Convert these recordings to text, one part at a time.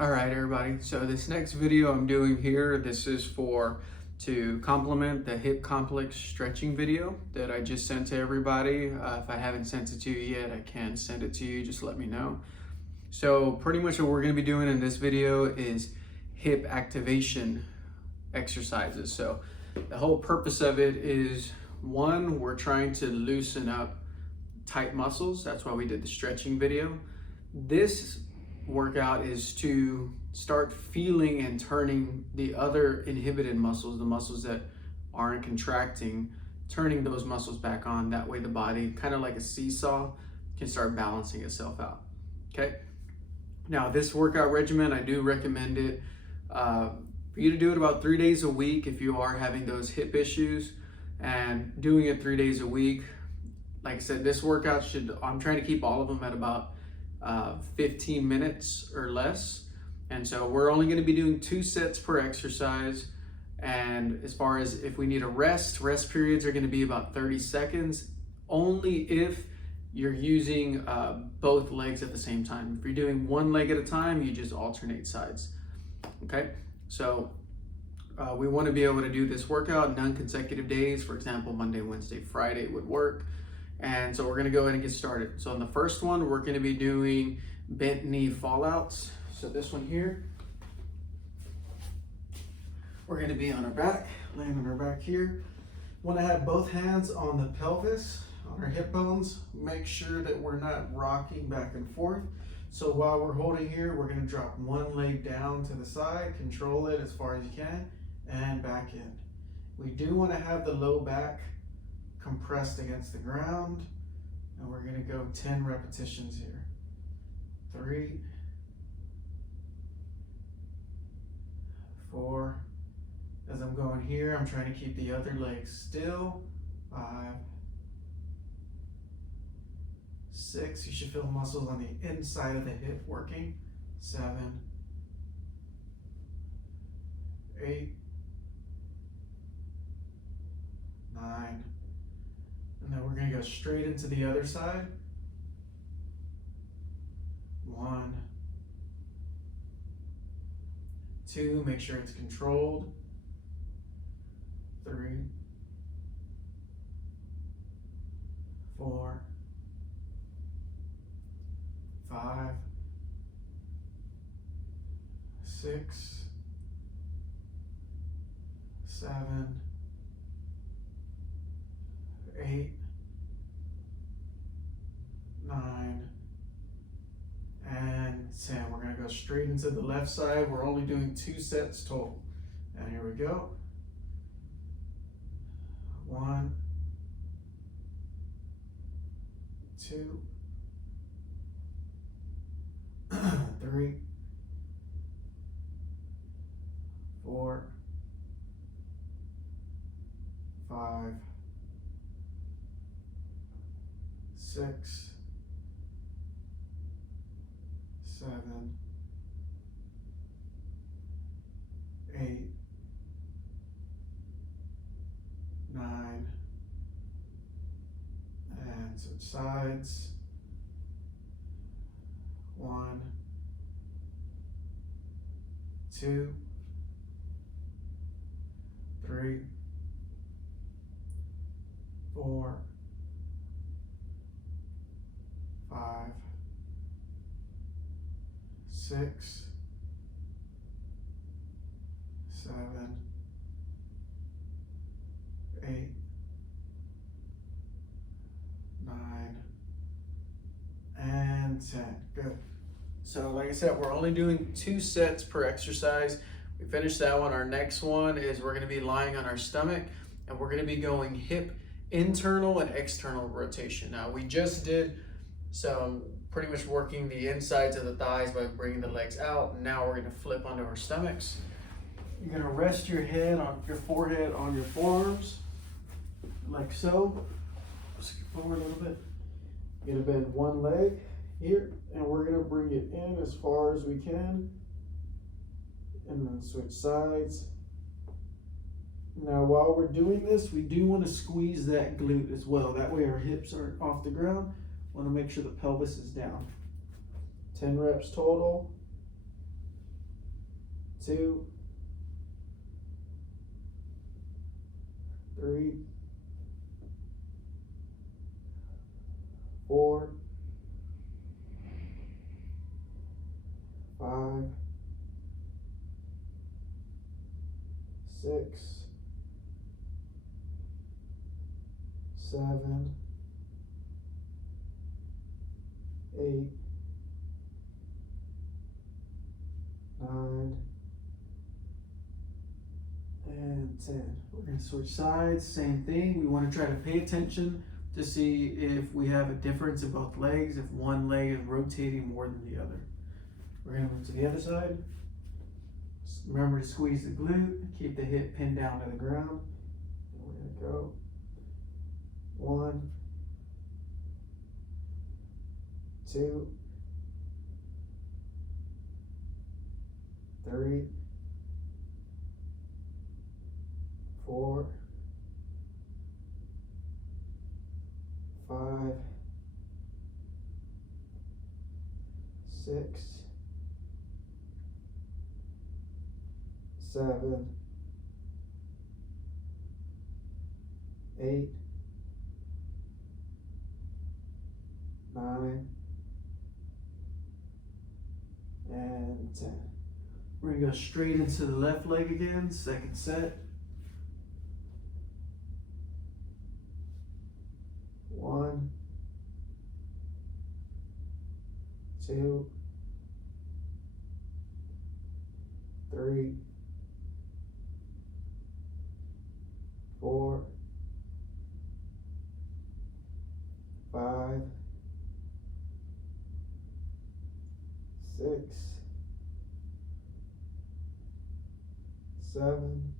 All right, everybody. So this next video I'm doing here, this is to complement the hip complex stretching video that I just sent to everybody. If I haven't sent it to you yet, I can send it to you. Just let me know. So pretty much what we're going to be doing in this video is hip activation exercises. So the whole purpose of it is, one, we're trying to loosen up tight muscles. That's why we did the stretching video. This workout is to start feeling and turning the other inhibited muscles, the muscles that aren't contracting, turning those muscles back on. That way the body, kind of like a seesaw, can start balancing itself out. Okay. Now this workout regimen, I do recommend it for you to do it about 3 days a week if you are having those hip issues, and doing it 3 days a week. Like I said, this workout I'm trying to keep all of them at about 15 minutes or less. And so we're only going to be doing 2 sets per exercise. And as far as if we need a rest periods are going to be about 30 seconds, only if you're using both legs at the same time. If you're doing one leg at a time, you just alternate sides. Okay, so we want to be able to do this workout non-consecutive days. For example, Monday, Wednesday, Friday would work. And so we're going to go ahead and get started. So on the first one, we're going to be doing bent knee fallouts. So this one here, we're going to be on our back, laying on our back here. Want to have both hands on the pelvis, on our hip bones. Make sure that we're not rocking back and forth. So while we're holding here, we're going to drop one leg down to the side, control it as far as you can, and back in. We do want to have the low back compressed against the ground, and we're going to go 10 repetitions here. 3, 4. As I'm going here, I'm trying to keep the other leg still. 5, 6. You should feel muscles on the inside of the hip working. 7, 8, 9. And then we're going to go straight into the other side. 1, 2, make sure it's controlled. 3, 4, 5, 6, 7, 8, 9, and 10. We're going to go straight into the left side. We're only doing 2 sets total. And here we go. 1, 2, 3, 4, 5, 6, 7, 8, 9, and switch sides. 1, 2, 3, 4, 5, 6, 7, 8, 9, and 10. Good. So like I said, we're only doing 2 sets per exercise. We finished that one. Our next one is we're going to be lying on our stomach, and we're going to be going hip internal and external rotation. Now we just did some pretty much working the insides of the thighs by bringing the legs out. Now we're going to flip onto our stomachs. You're going to rest your head on your forehead on your forearms, like so. Skip forward a little bit. You're going to bend one leg here, and we're going to bring it in as far as we can, and then switch sides. Now while we're doing this, we do want to squeeze that glute as well. That way our hips are off the ground. Want to make sure the pelvis is down. 10 reps total. 2, 3, 4, 5, 6, 7, 8, 9, and 10. We're going to switch sides, same thing. We want to try to pay attention to see if we have a difference in both legs, if one leg is rotating more than the other. We're going to move to the other side. Remember to squeeze the glute, keep the hip pinned down to the ground. And we're going to go 1, 2, 3, 4, 5, 6, 7, 8, 9, and 10. We're gonna go straight into the left leg again, second set. 1, 2, 3, 4, 5, 6, 7,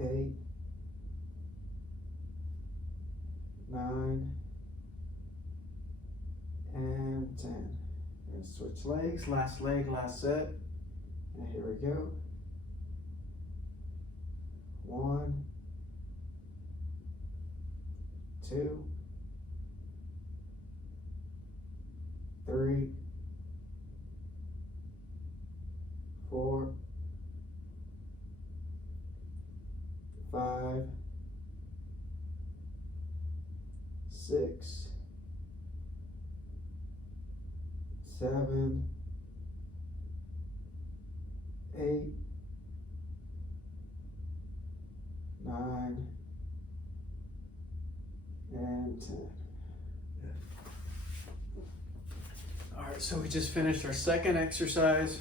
8, 9, and 10. We're gonna switch legs, last leg, last set. And here we go. 1, 2, 3, 4, 5, 6, 7, 8, 9, and 10. All right, so we just finished our second exercise.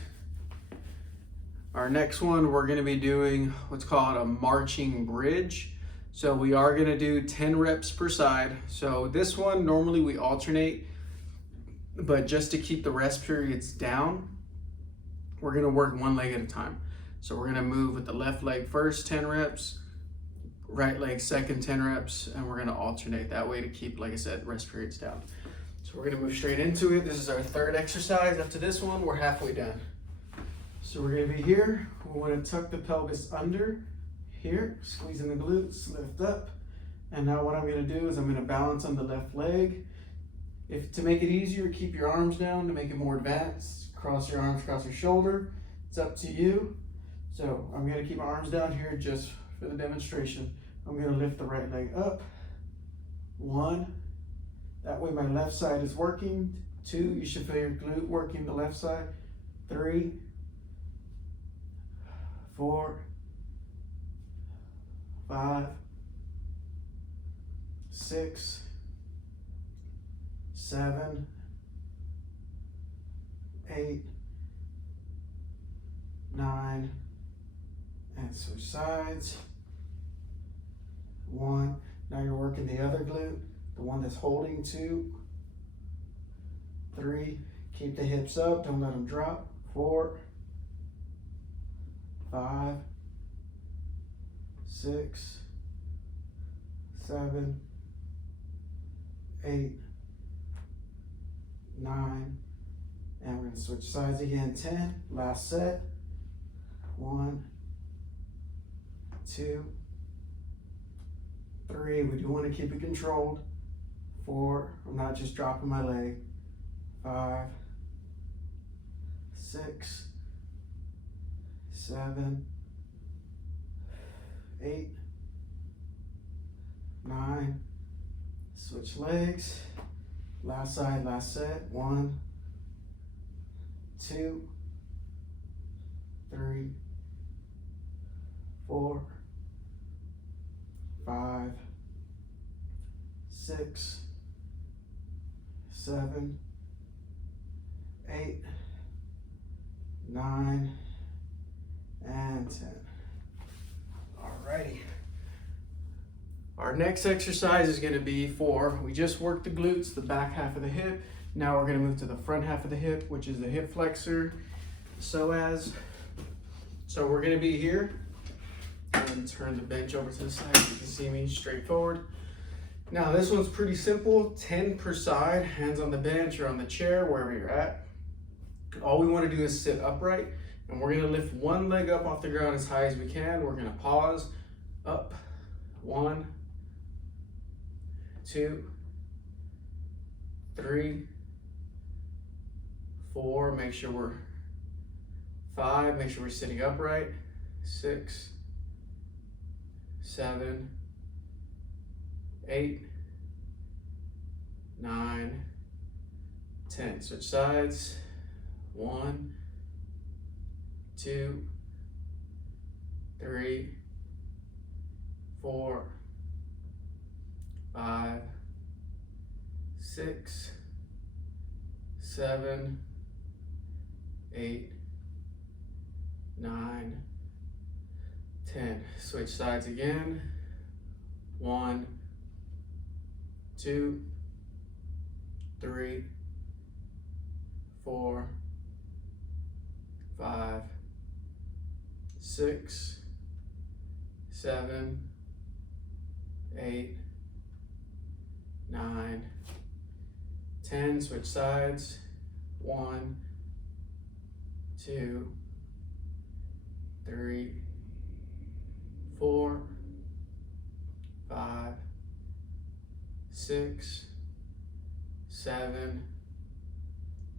Our next one, we're gonna be doing what's called a marching bridge. So we are gonna do 10 reps per side. So this one, normally we alternate, but just to keep the rest periods down, we're gonna work one leg at a time. So we're gonna move with the left leg first, 10 reps, right leg second, 10 reps, and we're gonna alternate that way to keep, like I said, rest periods down. So we're gonna move straight into it. This is our third exercise. After this one, we're halfway done. So we're gonna be here. We wanna tuck the pelvis under here, squeezing the glutes, lift up. And now what I'm gonna do is I'm gonna balance on the left leg. If to make it easier, keep your arms down. To make it more advanced, cross your arms, cross your shoulder. It's up to you. So I'm gonna keep my arms down here just for the demonstration. I'm gonna lift the right leg up. 1, that way my left side is working. 2, you should feel your glute working the left side. 3, 4, 5, 6, 7, 8, 9, and switch sides. 1, now you're working the other glute, the one that's holding. 2, 3, keep the hips up, don't let them drop. 4, 5, 6, 7, 8, 9, and we're going to switch sides again. 10, last set. 1, 2, 3, we do want to keep it controlled. 4, I'm not just dropping my leg. 5, 6, 7, 8, 9. Switch legs. Last side, last set. 1, 2, 3, 4, 5, 6, 7, 8, 9, and 10. Alrighty. Our next exercise is going to be we just worked the glutes, the back half of the hip. Now we're going to move to the front half of the hip, which is the hip flexor, psoas. So we're going to be here. And turn the bench over to the side. You can see me straightforward. Now this one's pretty simple, 10 per side, hands on the bench or on the chair, wherever you're at. All we want to do is sit upright, and we're going to lift one leg up off the ground as high as we can. We're going to pause, up, 1, 2, 3, 4, make sure we're 5, make sure we're sitting upright, 6, 7, 8, 9, 10. Switch sides. 1, 2, 3, 4, 5, 6, 7, 8, 9, 10. Switch sides again. 1, 2, 3, 4, 5, 6, 7, 8, 9, 10. Switch sides. 1, 2, 3, 4, 5, 6, 7,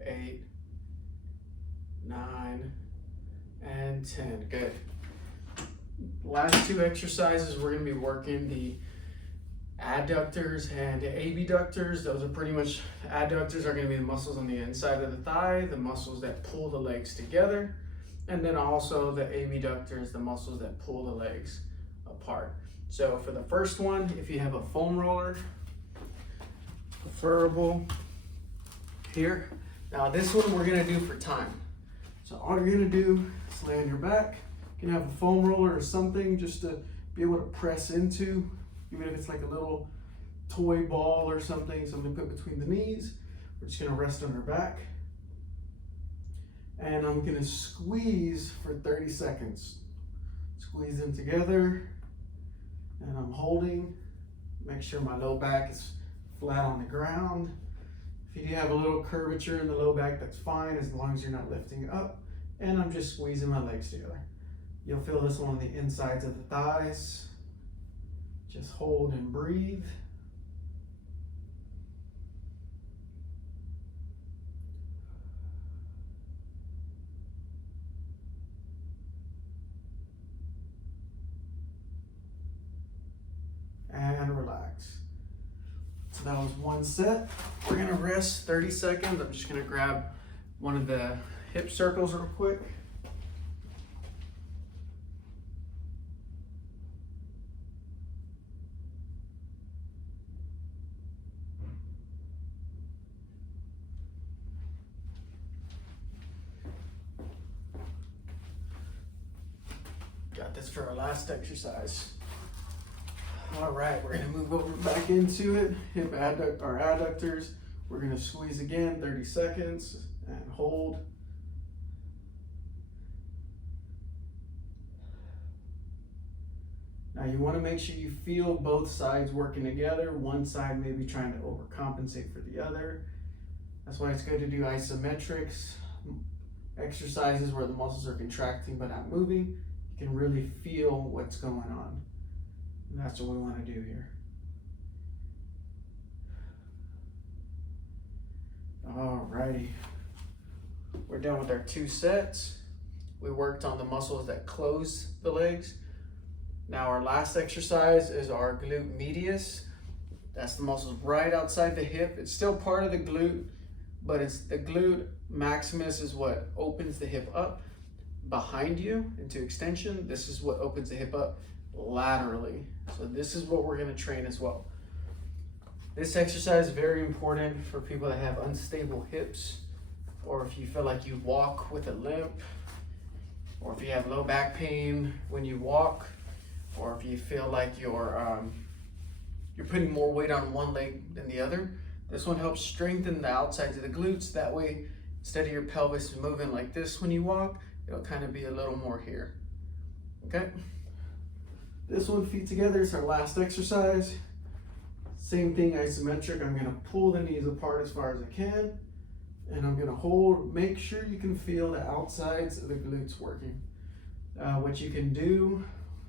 8, 9, and 10. Good. Last two exercises, we're going to be working the adductors and abductors. Those are pretty much, adductors are going to be the muscles on the inside of the thigh, the muscles that pull the legs together, and then also the abductors, the muscles that pull the legs apart. So for the first one, if you have a foam roller, preferable here. Now this one we're going to do for time. So all you're going to do is lay on your back. You can have a foam roller or something just to be able to press into, even if it's like a little toy ball or something to put between the knees. We're just going to rest on our back. And I'm going to squeeze for 30 seconds. Squeeze them together. And I'm holding. Make sure my low back is flat on the ground. If you do have a little curvature in the low back, that's fine as long as you're not lifting up. And I'm just squeezing my legs together. You'll feel this one on the insides of the thighs. Just hold and breathe. And relax. So that was one set. We're gonna rest 30 seconds. I'm just gonna grab one of the hip circles real quick. Got this for our last exercise. All right, we're gonna move over back into it. Hip adductors. We're gonna squeeze again, 30 seconds, and hold. Now you wanna make sure you feel both sides working together. One side maybe trying to overcompensate for the other. That's why it's good to do isometrics, exercises where the muscles are contracting but not moving. You can really feel what's going on. And that's what we want to do here. Alrighty. We're done with our 2 sets. We worked on the muscles that close the legs. Now our last exercise is our glute medius. That's the muscles right outside the hip. It's still part of the glute, but it's the glute maximus is what opens the hip up behind you into extension. This is what opens the hip up laterally. So this is what we're gonna train as well. This exercise is very important for people that have unstable hips, or if you feel like you walk with a limp, or if you have low back pain when you walk, or if you feel like you're putting more weight on one leg than the other. This one helps strengthen the outsides of the glutes. That way, instead of your pelvis moving like this when you walk, it'll kind of be a little more here, okay? This one, feet together, is our last exercise. Same thing, isometric. I'm gonna pull the knees apart as far as I can, and I'm gonna hold. Make sure you can feel the outsides of the glutes working. What you can do,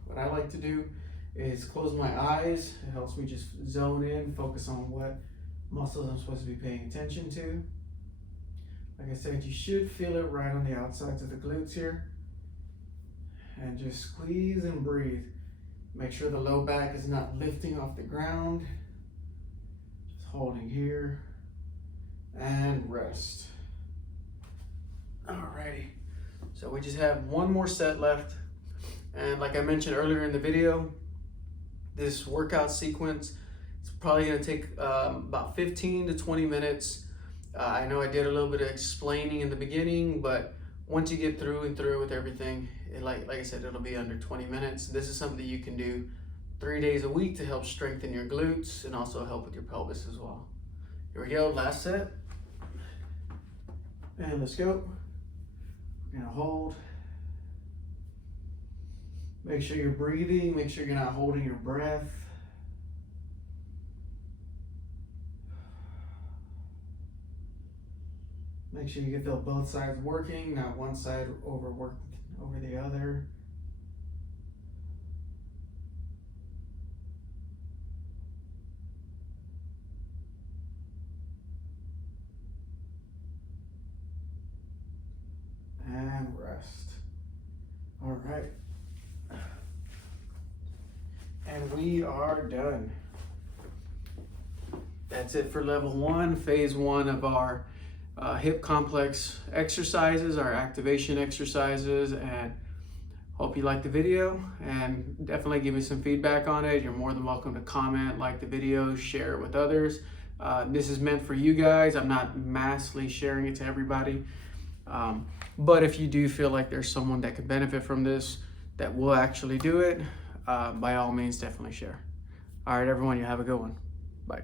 what I like to do, is close my eyes. It helps me just zone in, focus on what muscles I'm supposed to be paying attention to. Like I said, you should feel it right on the outsides of the glutes here. And just squeeze and breathe. Make sure the low back is not lifting off the ground. Just holding here and rest. Alrighty, so we just have one more set left. And like I mentioned earlier in the video, this workout sequence, it's probably gonna take about 15 to 20 minutes. I know I did a little bit of explaining in the beginning, but once you get through with everything, like I said, it'll be under 20 minutes. This is something that you can do 3 days a week to help strengthen your glutes and also help with your pelvis as well. Here we go, last set. And let's go. We're gonna hold. Make sure you're breathing, make sure you're not holding your breath. Make sure you can feel both sides working, not one side overworked over the other. And rest. All right. And we are done. That's it for level 1, phase 1 of our hip complex exercises, our activation exercises, and hope you liked the video, and definitely give me some feedback on it. You're more than welcome to comment, like the video, share it with others. This is meant for you guys. I'm not massively sharing it to everybody. But if you do feel like there's someone that could benefit from this, that will actually do it, by all means, definitely share. All right, everyone, you have a good one. Bye.